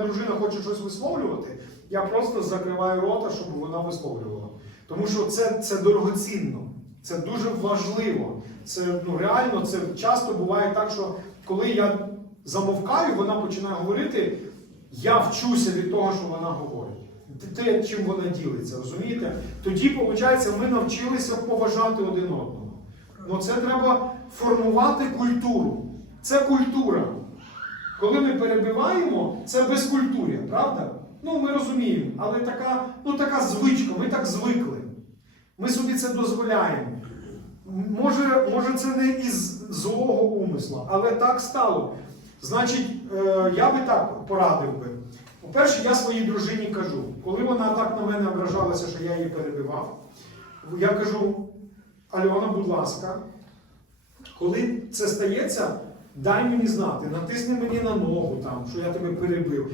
дружина хоче щось висловлювати, я просто закриваю рота, щоб вона висловлювала. Тому що це, це дорогоцінно, це дуже важливо. Це ну, реально це часто буває так, що коли я замовкаю, вона починає говорити, я вчуся від того, що вона говорить. Те- чим вона ділиться, розумієте? Тоді, виходить, ми навчилися поважати один одного. Ну це треба формувати культуру. Це культура. Коли ми перебиваємо, це безкультуря, правда? Ну, ми розуміємо, але така, ну, така звичка, ми так звикли. Ми собі це дозволяємо. Може, може це не із злого умисла, але так стало. Значить, е, я би так порадив би. По-перше, я своїй дружині кажу, коли вона так на мене ображалася, що я її перебивав, я кажу: Альона, будь ласка, коли це стається, дай мені знати, натисни мені на ногу, там, що я тебе перебив.